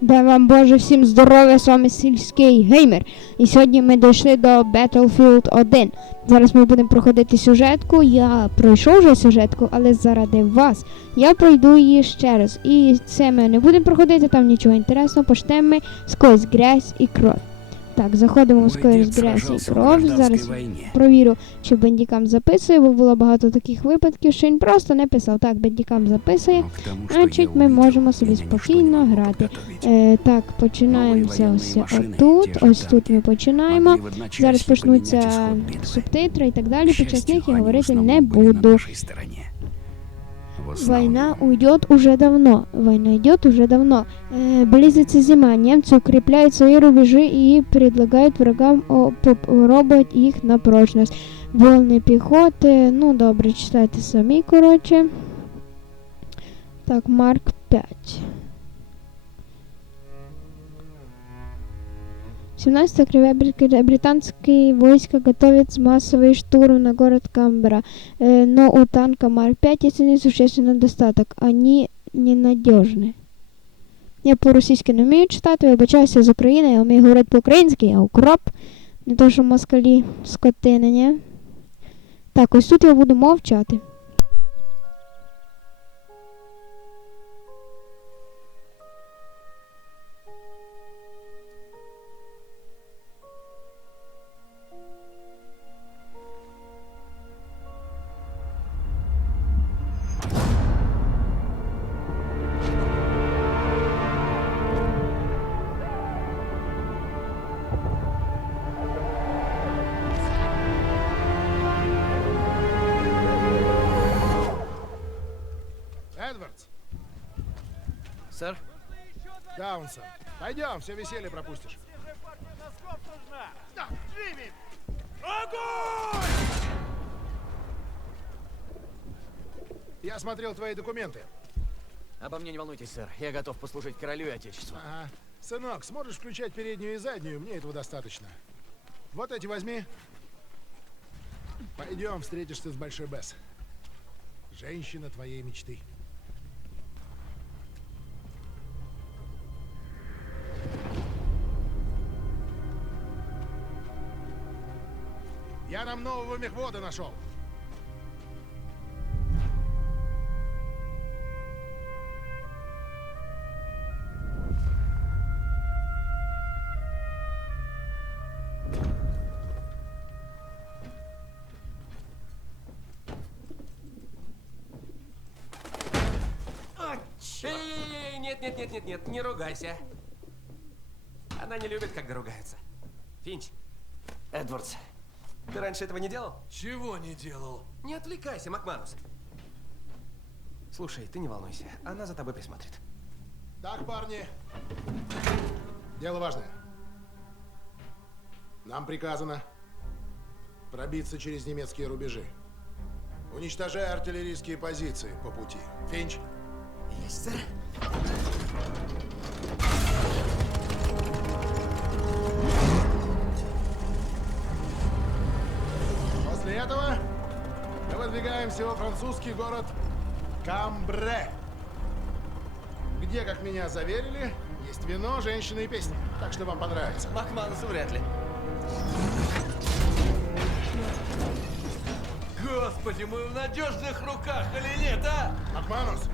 Дай вам Боже всім здоров'я, з вами сільський геймер. І сьогодні ми дійшли до Battlefield 1. Зараз ми будемо проходити сюжетку. Я пройшов вже сюжетку, але заради вас я пройду її ще раз. І це ми не будемо проходити, там нічого інтересного. Почнемо ми сквозь грязь і кров. Так, заходимо в Мой грязь і кров. Зараз провірю, чи бендікам записує, бо було багато таких випадків, що він просто не писав. Так, бендікам записує. К Значить, ми можемо собі спокійно грати. Е, так, починаємося ось отут. Ось тут ми починаємо. Зараз почнуться субтитри і так далі. Під час них я говорити не буду. Война уйдет уже давно. Война идет уже давно. Э, близится зима. Немцы укрепляют свои рубежи и предлагают врагам попробовать их на прочность. Волны пехоты. Ну, добре, читайте самі, коротше. Так, Марк 5. 17 октября брит- британские войска готовят массовый штурм на город Камбера. Э, но у танка Марк-5 есть один существенный недостаток. Они ненадежны. Я по-російськи не вмію читати, вибачаюся з України, я вмію говорити по-українськи, я укроп. Не то, що москалі скотини, ні? Так, ось тут я буду мовчати. Даунсон, пойдем, все веселье пропустишь. Да, Джимми! Я смотрел твои документы. Обо мне не волнуйтесь, сэр. Я готов послужить королю и отечеству. Ага. Сынок, сможешь включать переднюю и заднюю? Мне этого достаточно. Вот эти возьми. Пойдем, встретишься с Большой Бесс. Женщина твоей мечты. Я нам нового мехвода нашел. Эй, нет, нет, нет, нет, нет, не ругайся. Она не любит, когда ругаются. Финч, Эдвардс, ты раньше этого не делал? Чего не делал? Не отвлекайся, Макманус. Слушай, ты не волнуйся, она за тобой присмотрит. Так, парни. Дело важное. Нам приказано пробиться через немецкие рубежи. Уничтожай артиллерийские позиции по пути. Финч, Есть, сэр. Мы выдвигаемся во французский город Камбре. Где, как меня заверили, есть вино, женщины и песни. Так что вам понравится. Макманусу вряд ли. Господи, мы в надежных руках или нет, а? Макманус!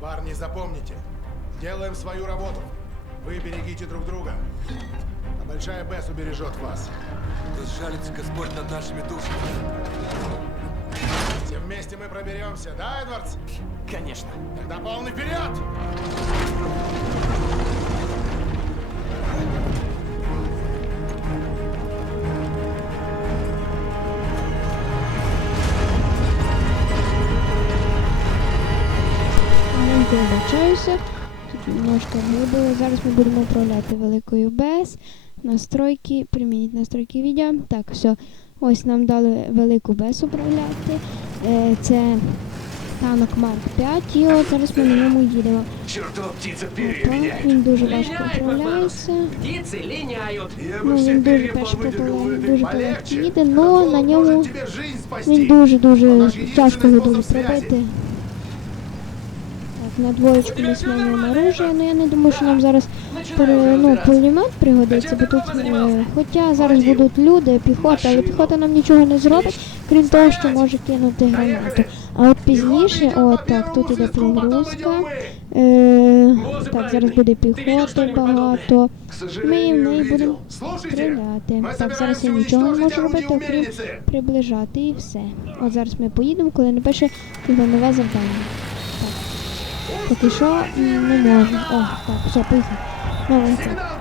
Парни, запомните. Делаем свою работу. Вы берегите друг друга. А Большая Бесс убережет вас. Да сжалится Господь над нашими душами. Все вместе мы проберемся, да, Эдвардс? Конечно. Тогда полный вперед! Маленько вибачаюся. Тут немножко вибили. Зараз ми будемо управляти великою БЕС. Настройки, примініть настройки відео. Так, все. Ось нам дали велику БЕС управляти. Е, це танок Марк 5 і от зараз ми на ньому їдемо. Чертова птица Опа, він дуже важко управляється. Птицы линяют. Я Ну, він дуже попали, дуже полегко Полегче. їде, але на ньому він дуже-дуже тяжко його буде спосіб зробити. Так, на двоєчку ми змінюємо оружие, але я не думаю, що нам зараз пере- ну, пулемет пригодиться, бо тут, е, хоча зараз будуть люди, піхота, але піхота нам нічого не зробить, крім того, що може кинути гранату. А от пізніше, от так, тут іде пригрузка. Е, так, зараз буде піхоти багато. Ми в неї будемо стріляти. Так, зараз я нічого не можу робити, окрім приближати і все. От зараз ми поїдемо, коли напише нове завдання. Так. Поки що не можу. О, так, все, поїхали. Новий так.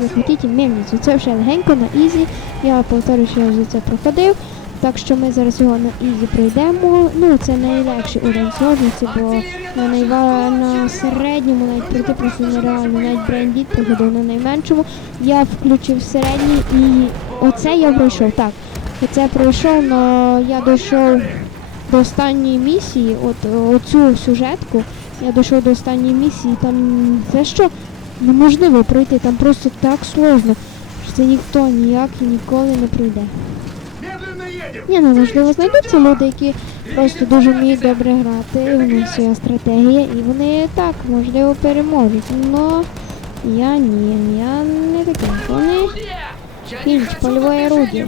Захватіть мельницю. Це вже легенько на ізі. Я повторюю, що я вже це проходив. Так що ми зараз його на ізі пройдемо. Ну, це найлегший уровень сложності, бо на, найва... на середньому навіть пройти просто нереально. Навіть брендіт проходив на найменшому. Я включив середній і оце я пройшов. Так, оце пройшов, але я дійшов до останньої місії, от оцю сюжетку. Я дійшов до останньої місії, там те, що неможливо пройти, там просто так сложно, що це ніхто ніяк і ніколи не пройде. Ні, ну можливо знайдуться люди, які просто дуже вміють добре грати, у них своя стратегія, і вони так, можливо, переможуть. Но я ні, я не такий. Вони Фінч, польове ще.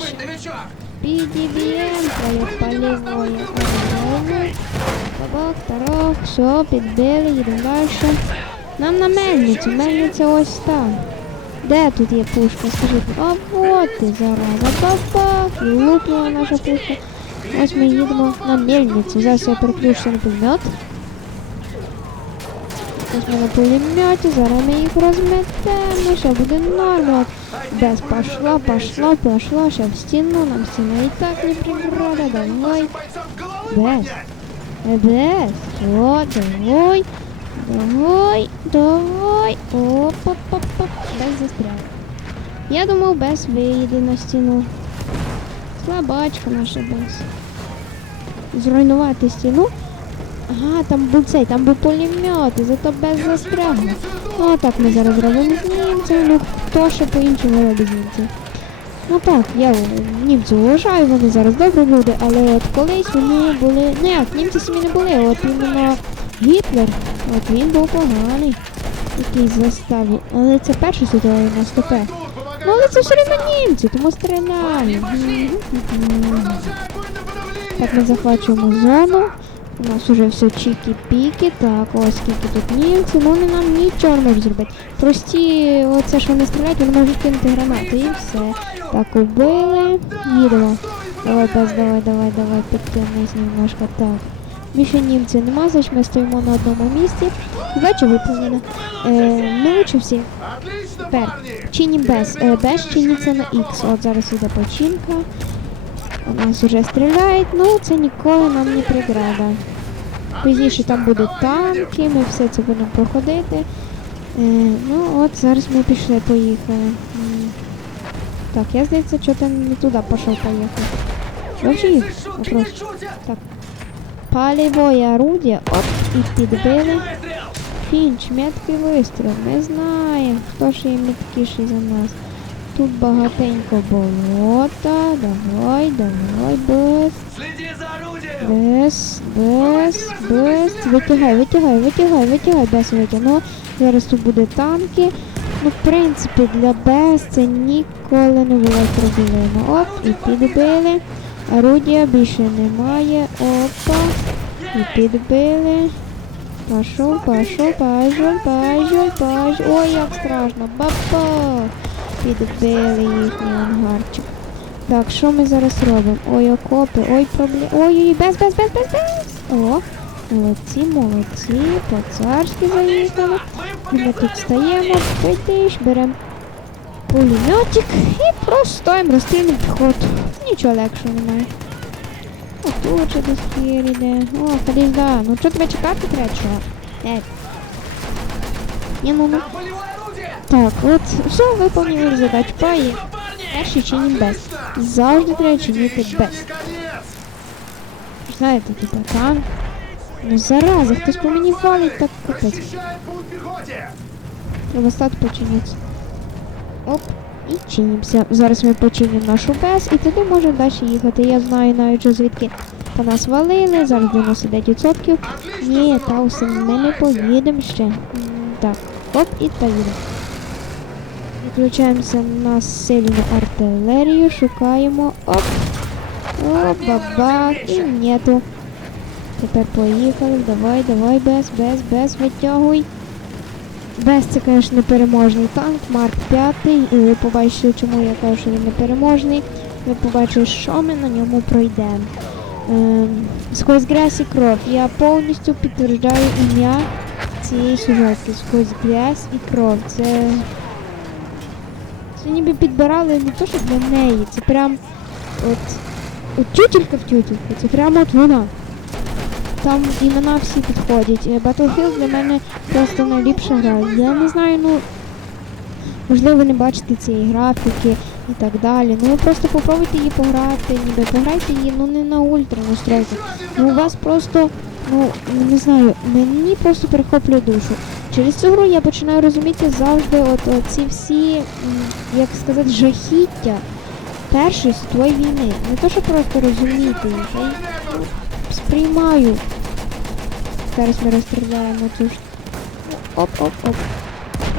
PDBM, твоє польове орудие. Табак, тарок, все, підбили, їдемо далі. Нам на мельницю, мельниця ось там. Де тут є пушка? Скажіть, а от ти зараза, бабах, і лупнула наша пушка. Ось ми їдемо на мельницю. Зараз я переключуся на пулемет. Ось ми на пулеметі, зараз ми їх розметемо, що буде норм. Без пошла, пошла, пошла, ще в стіну, нам стіна і так не преграда, давай. Без. Без. О, давай. Давай, давай. Оп-оп-оп-оп. Без застряг. Я думав, без виїде на стіну. Слабачка наша без. Зруйнувати стіну. Ага, там був цей, там був пулемет, зато без застрягу. Ну так ми зараз робимо з німцями, ну хто ще по-іншому робить з німців. Ну так, я німців вважаю, вони зараз добрі люди, але от колись вони були. Як, німці самі не були, от іменно Гітлер, от він був поганий. Якийсь заставі. Але це перша світова війна, стопе. Ну але це все одно німці, тому стріляємо. Так, ми захвачуємо зону. У нас уже все чікі-піки. Так, ось скільки тут німців. Ну вони нам нічого не можуть зробити. Прості, оце ж вони стріляють, вони можуть кинути гранати і все. Так, убили. Їдемо. Давай, без, давай, давай, давай, підтягнись немножко. Так. Більше німців нема, значить ми стоїмо на одному місці. Задача виповнена. Е, ми лучше. Тепер, чинім без. Е, без чиниться на X. От зараз іде починка. У нас вже стріляють, ну це ніколи нам не преграда. Пізніше там будуть танки, ми все це будемо проходити. Е, ну от зараз ми пішли, поїхали. Так, я здається, що там не туди пішов поїхав. Вообще їх вопрос. Так. Полевое орудие, оп, і підбили. Фінч, меткий вистріл, ми знаємо, хто ж є меткіший за нас. Тут багатенько болота, давай, давай, без, без, без, без. Витягай, витягай, витягай, витягай, без витягну. Зараз тут буде танки. Ну, в принципі, для без це ніколи не було проблема. Оп, і підбили. Орудія більше немає. Опа. І підбили. Пошов, пошов, пажоль, пажоль, пажоль. Ой, як страшно. Баба! Підбили їхній ангарчик. Так, що ми зараз робимо? Ой, окопи, ой, проблем. Ой, ой, без, без, без, без, без. О, молодці, молодці, по-царськи заїхали. Ми тут стаємо, пойдеш, беремо пулеметик і просто стоїмо, розстрілюємо піхоту. Нічого легшого немає. О, тут же десь хір іде. О, ходиш, да. Ну що тебе чекати треба, чувак? Е. Ні, ну, ну. Так, от, все, виповнили задачу. Поїхали. Перший чинім без. Завжди треба чинити без. Знаєте, типа танк. Ну зараза, хтось по мені валить, так капець. Треба стати починитися. Оп, і чинимося. Зараз ми починимо нашу без і туди можемо далі їхати. Я знаю навіть вже звідки По нас валили, зараз 99%. Ні, Таусен, ми не поїдемо ще. Так, оп, і поїдемо. Відключаємося на сильну артилерію, шукаємо. Оп. Оп, бабах, і нету. Тепер поїхали. Давай, давай, без, без, без, витягуй. Без це, звісно, непереможний танк, Марк 5. І ви побачите, чому я кажу, що він непереможний. Ви побачите, що ми на ньому пройдемо. Ем, сквозь грязь і кров. Я повністю підтверджую ім'я цієї сюжетки. Сквозь грязь і кров. Це. Це ніби підбирали не то, що для неї. Це прям от. От тютелька в тютельку. Це прямо от вона. Там імена всі підходять. Е, Battlefield для мене просто найліпша гра. Я не знаю, ну можливо не бачите цієї графіки і так далі. Ну ви просто попробуйте її пограти, ніби пограйте її, ну не на ультра настройках. Ну у вас просто, ну не знаю, мені просто перехоплює душу. Через цю гру я починаю розуміти завжди от, ці всі, як сказати, жахіття Першої світової війни. Не то, що просто розуміти їх, сприймаю. Зараз ми розстріляємо цю ж. Оп, оп, оп.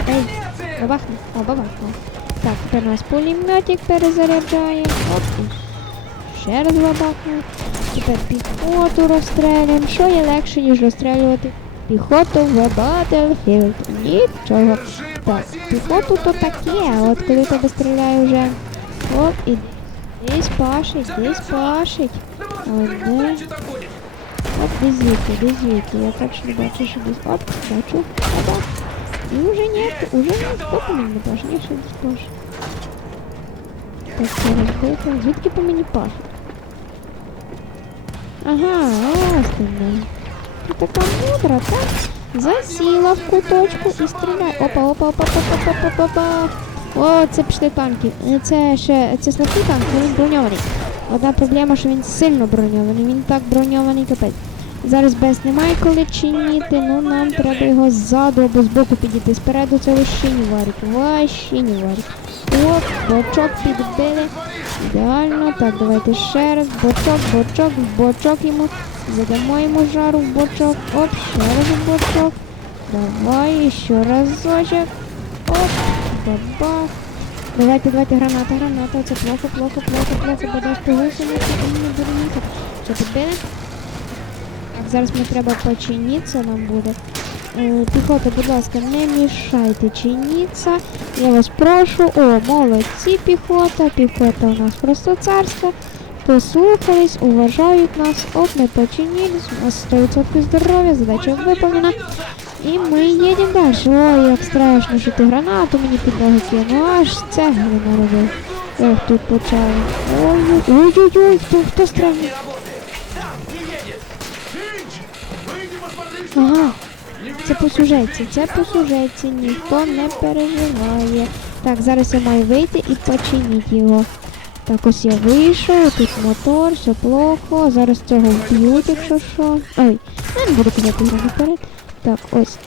Ей, бабахне. О, бабахне. Так, тепер у нас пулеметик перезаряджає. Оп. і Ще раз бабахне. Тепер піхоту розстрелюємо. Що є легше, ніж розстрілювати піхоту в Battlefield? Нічого. Так, піхоту то таке, а от коли тебе стріляє вже. Оп, і десь пашить, десь пашить. А не. Что? Оп, десь звідти. Я так не бачу, що десь. Оп, бачу. Опа. І вже нет, уже нет. По мені не? Ні, ще десь паше. Так, це розбито. Звідки по мені пашуть? Ага, ти не. Мудра, так? Засіла в куточку і стріляй. Опа, опа, опа, опа, опа, опа, опа. О, це пішли танки. Це ще це слабкий танк, але він броньований. Одна проблема, що він сильно броньований. Він так броньований капець. Зараз без немає коли чинити, ну нам треба його ззаду або збоку підійти. Спереду це вообще не варить. Вообще не варить. Оп, бочок підбили. Ідеально. Так, давайте ще раз. Бочок, бочок, бочок йому. Задамо йому жару в бочок. Оп, ще раз в бочок. Давай, ще разочек. Оп, бабах. Давайте, давайте, граната, граната. Це плохо, плохо, плохо, плохо. Бодай погусениці, і не дурніться. Що підбили? Зараз ми треба починитися нам буде. Е, Піхота, будь ласка, не мішайте чинитися. Я вас прошу. О, молодці піхота. Піхота у нас просто царська. Послухались, уважають нас. Оп, ми починились. У нас 100% здоров'я, задача виконана. І ми їдемо далі. Ой, як страшно, що ти гранату мені під ноги кинув. Аж цегли наробив. Ох, тут почали. Ой-ой-ой, хто, хто Ага, це по сюжетці, це по сюжетці, ніхто не переживає. Так, зараз я маю вийти і починити його. Так, ось я вийшов, тут мотор, все плохо. Зараз цього вб'ють, якщо що. Ой, я не буду казати його наперед. Так, ось.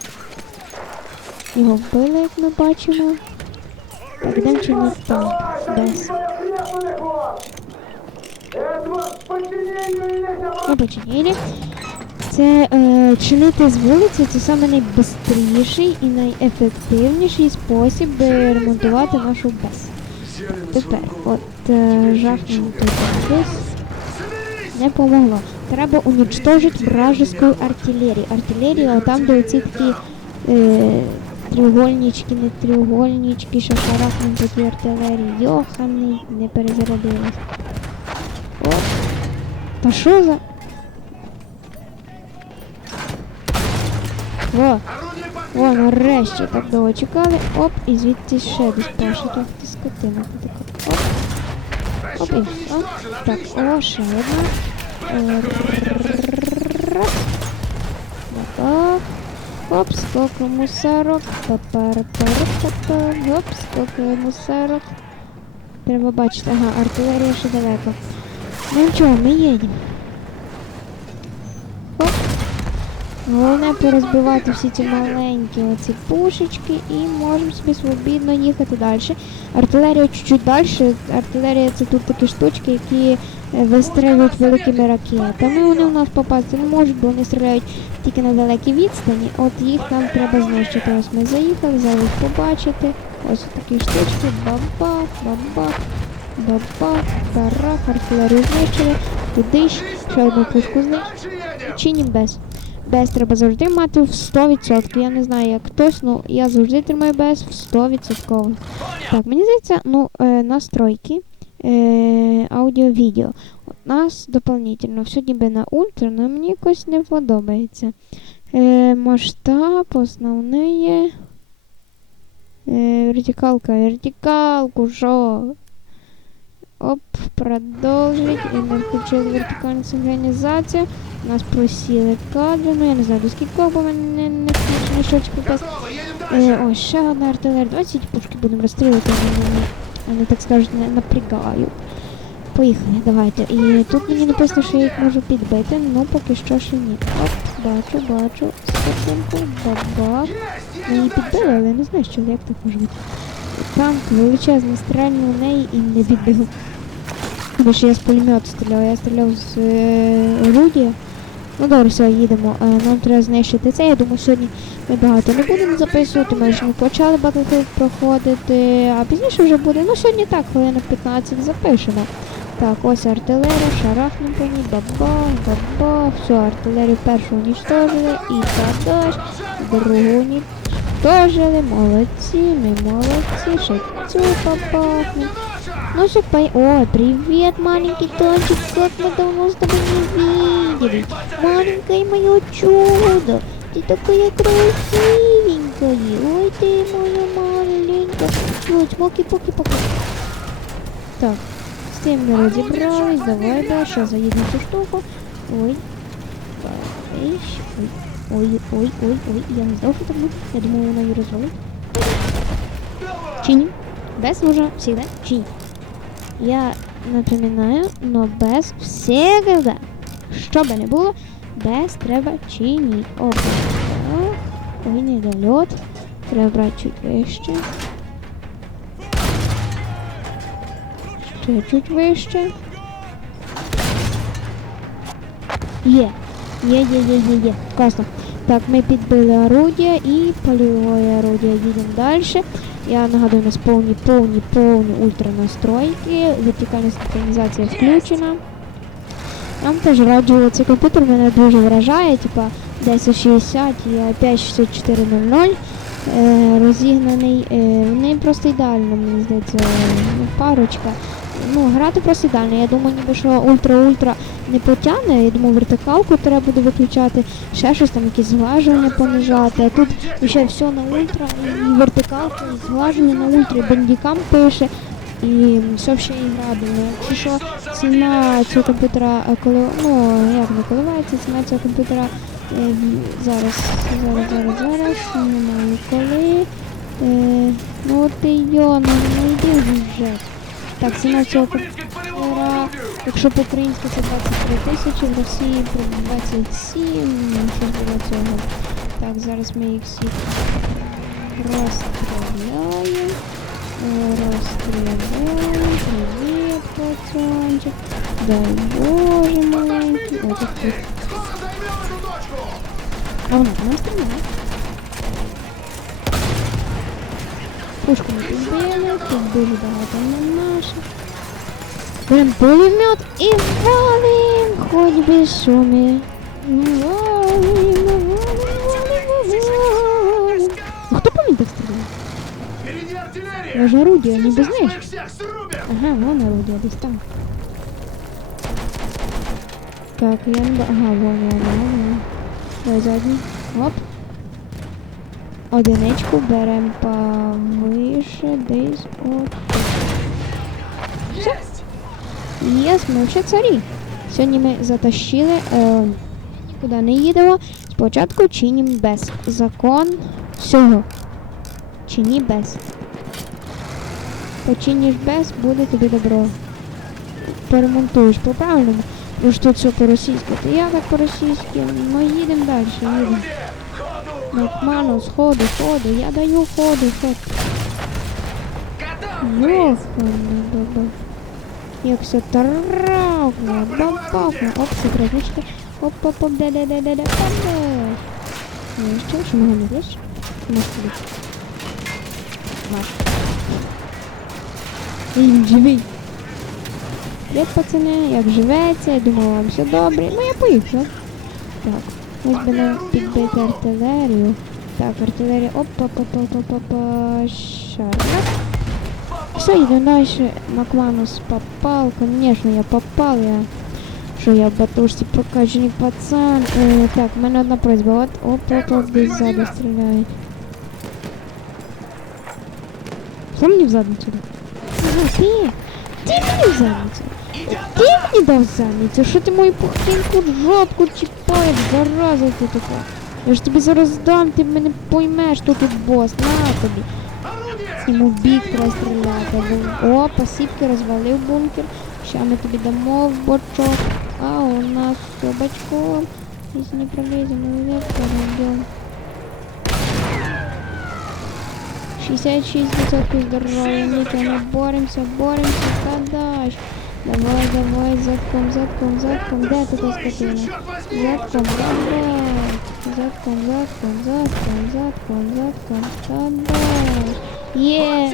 Його вбили, як ми бачимо. Так, йдемо чинити там. Без. Ми починили. Це е, чинити з вулиці це саме найбистріший і найефективніший спосіб ремонтувати нашу БЕС. Тепер, от е, жахнемо. Не помогло. Треба уничтожити вражескую артилерію. Артилерія, там, де оці такі е, треугольнички, не треугольнички, що шарахнемо такі артилерії. Йоханий, не перезарядилась. О, та що за... Во! О, нарешті так довго чекали. Оп, і звідти ще десь паше. Тут ти скотина. ти така. Оп. Оп, і все. Так, о, ще одна. Е, Опа. Оп, сколько мусорок. Папар-пар-папа. Оп, сколько мусорок. Треба бачити, ага, артилерія ще далеко. Ну нічого, ми їдемо. Оп. Головне порозбивати всі ці маленькі оці пушечки і можемо собі свобідно їхати далі. Артилерія чуть-чуть далі. Артилерія це тут такі штучки, які е, вистрілюють великими ракетами. Вони у нас попасти не можуть, бо вони стріляють тільки на далекій відстані. От їх нам треба знищити. Ось ми заїхали, зараз їх побачите. Ось такі штучки. Бабах, бабах, бабах, тарах, артилерію знищили. Туди ще одну пушку знищили. Едем! Чинім без. Без треба завжди мати в 100%. Я не знаю, як хтось, ну я завжди тримаю без в 100%. Так, мені здається, ну, е, настройки. Е, аудіо-відео. У нас дополнительно все ніби на ультра, але мені якось не подобається. Е, масштаб, основний. Е, вертикалка, вертикалку, що? Оп, продовжить. І ми включили вертикальну синхронізацію. У нас просіли кадри, ну я не знаю до скільки, бо мене не, не едем дальше! Е, ось ще одна артилерія. Давайте ці пушки будемо розстрілювати, вони, так скажуть, не напрягають. Поїхали, давайте. І тут мені написано, що я їх можу підбити, ну поки що ще ні. Оп, бачу, бачу. Секунду, бабах. Її підбили, але не знаю, що як так може бути. Танк величезний, стрельнув в неї і не підбив. Бо що я з пулемету стріляв, я стріляв з е, орудія. Ну добре, все, їдемо. Е, нам треба знищити це. Я думаю, сьогодні ми багато не будемо записувати. Ми вже не почали Battlefield проходити, а пізніше вже буде. Ну сьогодні так, хвилина 15 запишемо. Так, ось артилерія, шарахнемо по ній, бабах, бабах. Все, артилерію першу унічтожили і даш, другу унічтожили. Молодці, ми молодці, ще цю бабахнемо. Ну все, по... О, привет, маленький Тончик, как мы давно с тобой не виделись. Маленькое мое чудо, ты такая красивенькая. Ой, ты моя маленькая. Ой, смоки-поки-поки. Так, з цим ми розібрались, давай далі, заїдемо цю штуку. Ой, Ой, ой, ой, ой, ой, я не знав, що так буде. Я думала, вона її розвалить. Чи ні? Без нужно всегда чинить. Я напоминаю, но без всегда. Що би не було, без треба чинить. Опа. Так. Ой, недольот. Треба брати чуть вище. Ще чуть вище. Є. Є, є, є, є, є. Класно. Так, ми підбили орудія і польове орудія їдемо далі. Я нагадую, у нас повні, повні, повні ультра настройки. Вертикальна синхронізація включена. Нам теж раджу цей комп'ютер мене дуже вражає, типа 1060 і опять 6400 е, розігнаний. Е, вони просто ідеально, мені здається, ну, парочка. Ну, грати просто ідеально. Я думаю, ніби що ультра-ультра не потягне. Я думаю, вертикалку треба буде виключати, ще щось там, якісь зглажування понижати. А тут ще все на ультра, і вертикалка, і на ультра, і бандікам пише. І все ще і грабельно. Якщо що, ціна цього комп'ютера, е, коли, ну, як не коливається, ціна цього комп'ютера е, зараз, зараз, зараз, зараз, немає коли. Е, ну і йо, ну не йди вже. Так, ціна цього комп'ютера, якщо по-українськи це 23 тисячі, в Росії про 27, ну, щось було цього. Так, зараз ми їх всіх розстріляємо. Е, Розстріляємо. Привіт, пацанчик. Дай Боже маленький. О, тут тут. Скоро займем эту точку! А вона по нам стріляє. Пушку ми підбили, тут дуже багато на наших. Берем пулемет і валим, хоч без шумі. Валим, артиллерия! Я орудие, не без! Ага, вон орудие, десь там. Так, я не... Ага, вон, вон, вон, вон. Давай задній. Оп. Одиничку беремо повише, десь от. Все. Єс, ми вже царі. Сьогодні ми затащили, е, нікуди не їдемо. Спочатку чинім без. Закон всього. Чині без. Починиш без, буде тобі добро. Поремонтуєш по-правильному. Ну ж все по-російськи, то я так по-російськи. Ну їдемо далі, їдемо. Макману, сходу, ходу, я даю ходу, ход. Йох, баба. Як все тарахне, бабахне. Оп, секретнички. Оп, оп, оп, да да да да да Ну що, що мого не? Маш тобі. Маш. Він живий. Привіт, пацани, як живеться? Я думала, вам все добре. Ну я поїхав. Так, ось би нам підбити артилерію. Так, артилерія. Опа, опа, опа, опа, опа. Шарик. Все, йдемо дальше. Макманус попал. Конечно, я попал. Я... Що я в батушці прокачаний пацан. Е, так, у мене одна просьба. От, оп, оп, оп, десь ззаду стріляють. Що мені в задницю? Ти! Ти мені задницю! Ти мені дав задницю! Що ти мою пухтинку жопку чіпаєш, зараза ти така? Я ж тобі зараз дам, ти мене поймеш, хто тут бос, на тобі. Йому в бік треба стріляти. О, пасівки розвалив бункер. Ща ми тобі дамо в бочок. А у нас все бачком. Если не пролезем наверх, то найдем. 66% здоровья. Ника, мы боремся, боремся. Кадаш. Давай, давай, задком, задком, задком. Где ты та скотина? Задком, давай. Задком, задком, задком, задком, задком. Кадаш. Є.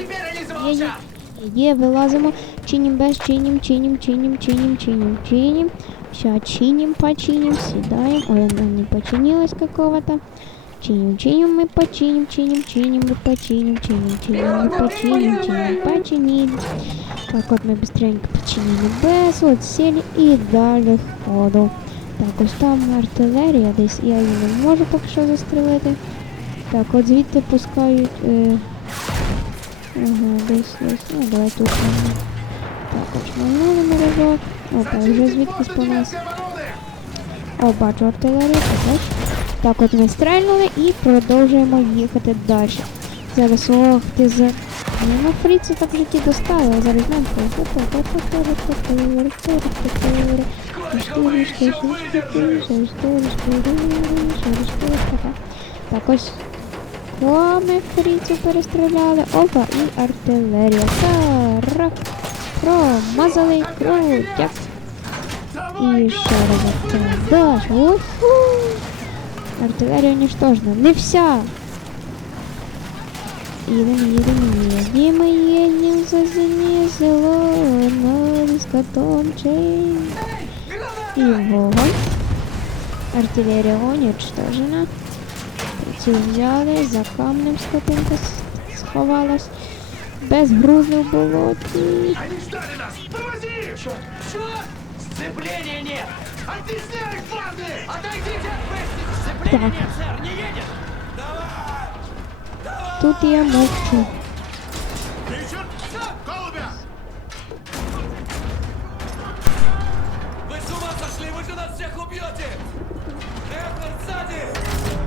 Є, є. Є, вилазимо. Чинім без, чинім, чинім, чинім, чинім, чинім, чинім. Ща чиним, починим, съедаем. Ой, она не починилась какого-то. Чиним, чиним, мы починим, чиним, чиним, мы починим, чиним, чиним, мы починим, чиним, починили. Так, от ми быстренько починили без, от сели і далі ходу. Так, ось там артилерія десь, я її не можу поки що застрелити. Так, от звідти пускають. Е... Ага, десь, десь. Ну, давай тут. м, Так, от шмальнули на разок. Опа, вже звідкись по нас. О, бачу артилерію, також. Так, от ми стрельнули і продовжуємо їхати далі. Зараз, ох, ти за... Ну, фріці так житті достали, а зараз нам Так, ось о, ми фріцю перестріляли. Опа, і артилерія. Тарак. Промазали крутяк. І ще раз Даш. Уху. Артилерія уничтожена. Не вся. Едем, едем, мы едем за зимнее село, но с котом чей. И вогонь. Артиллерия уничтожена. Приціл взяли, за камнем скотинка сховалась. Без грузу в болоті. Они ждали нас! Тормози! Что? Сцепления нет! Оттесняй парни! Отойдите от пристани! Так. Тут я! Голубя! Вы с ума сошли? Вы же нас всех убьете! Эдвард, сзади!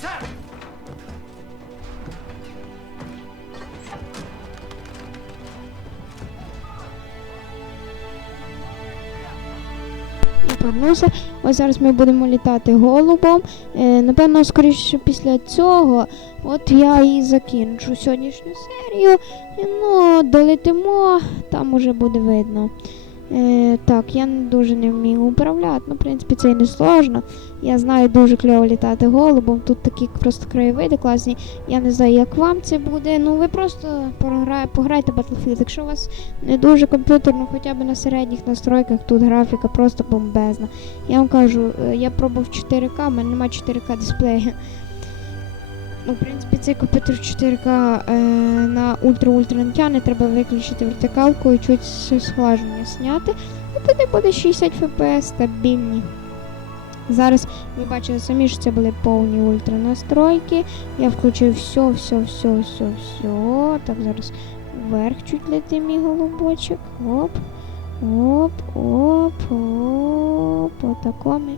Сэр! Я. Ось зараз ми будемо літати голубом. Е, напевно, скоріше після цього, от я і закінчу сьогоднішню серію. Ну, долетимо, там уже буде видно. Е, так, я дуже не вмію управляти. Ну, в принципі, це і не сложно. Я знаю дуже кльово літати голубом. Тут такі просто краєвиди класні. Я не знаю, як вам це буде. Ну, ви просто програ... пограйте Battlefield. Якщо у вас не дуже комп'ютер, ну хоча б на середніх настройках, тут графіка просто бомбезна. Я вам кажу, е, я пробував 4К, в мене немає 4К дисплея. Ну, в принципі, цей комп'ютер 4К е, на ультра-ультра не треба виключити вертикалку і чуть схлаження зняти. І тоді буде 60 FPS стабільні. Зараз ви бачили самі, що це були повні ультра настройки. Я включив все, все, все, все, все. Так, зараз вверх чуть летить мій голубочок. Оп. Оп, оп, оп. Отако ми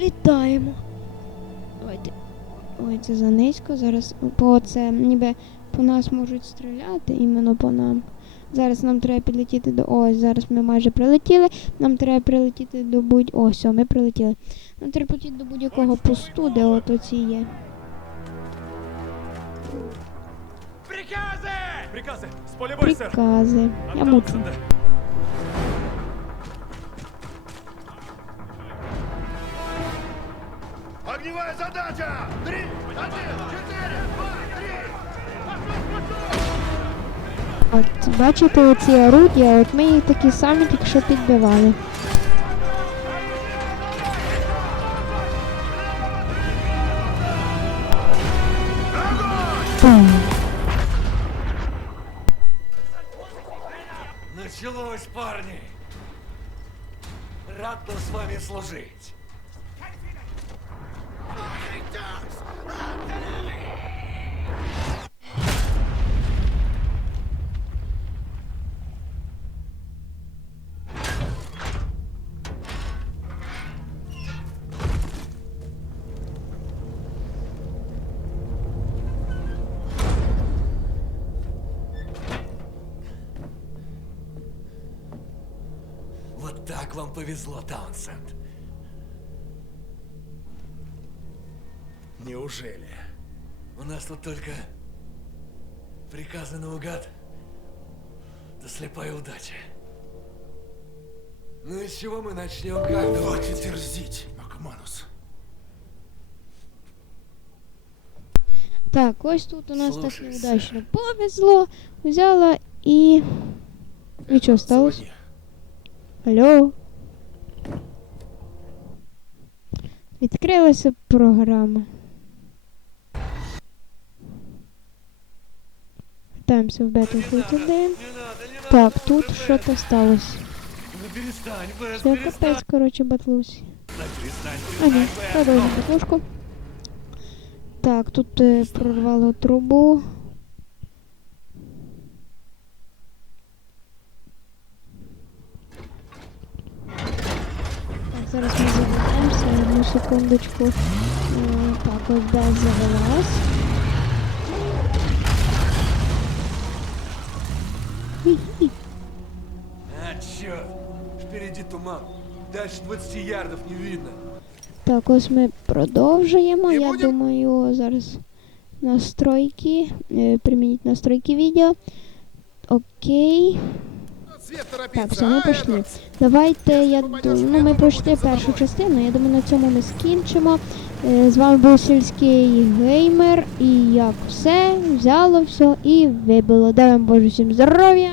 літаємо. Давайте. Ой, це занизько. Зараз по це ніби по нас можуть стріляти, іменно по нам. Зараз нам треба підлетіти до. Ось, зараз ми майже прилетіли. Нам треба прилетіти до будь. О, все, ми прилетіли. Нам треба полетіти до будь-якого посту, де от оці є. Приказы! Приказы! С поля боя, сэр! Прикази. Я мучу. Огневая задача! Три, один, четыре, два, три! От бачите оці орудія, от ми їх такі самі тільки що підбивали. Бум. Началось, парни! Рад был с вами служить. Вот так вам повезло, Таунсенд. Неужели? У нас тут только приказы наугад, да слепая удача. Ну и с чего мы начнем, как Хватит думаете? дерзить, Макманус. Так, ось тут у нас так Слушай, неудачно повезло. Взяла. І що сталося? Звони. Алло. Відкрилася програма. Вертаємося в Battlefield 1. Не надо, не надо! Так, тут що-то сталося. Все, капець, коротше, батлусі. Да А ні, продовжуємо батлушку. Так, тут е, прорвало трубу. Так, зараз ми заведемося, Е, Так, ось без завелась. А, черт! Впереди туман. Дальше 20 ярдов не видно. Так, ось ми продовжуємо. Я думаю, зараз настройки. Е, примініть настройки відео. Окей. Так, все, ми пішли. Давайте я думаю, ну, ми пройшли першу частину. Я думаю, на цьому ми скінчимо. Е, З вами був сільський геймер. І як все взяло все і вибило. Дай вам Боже всім здоров'я.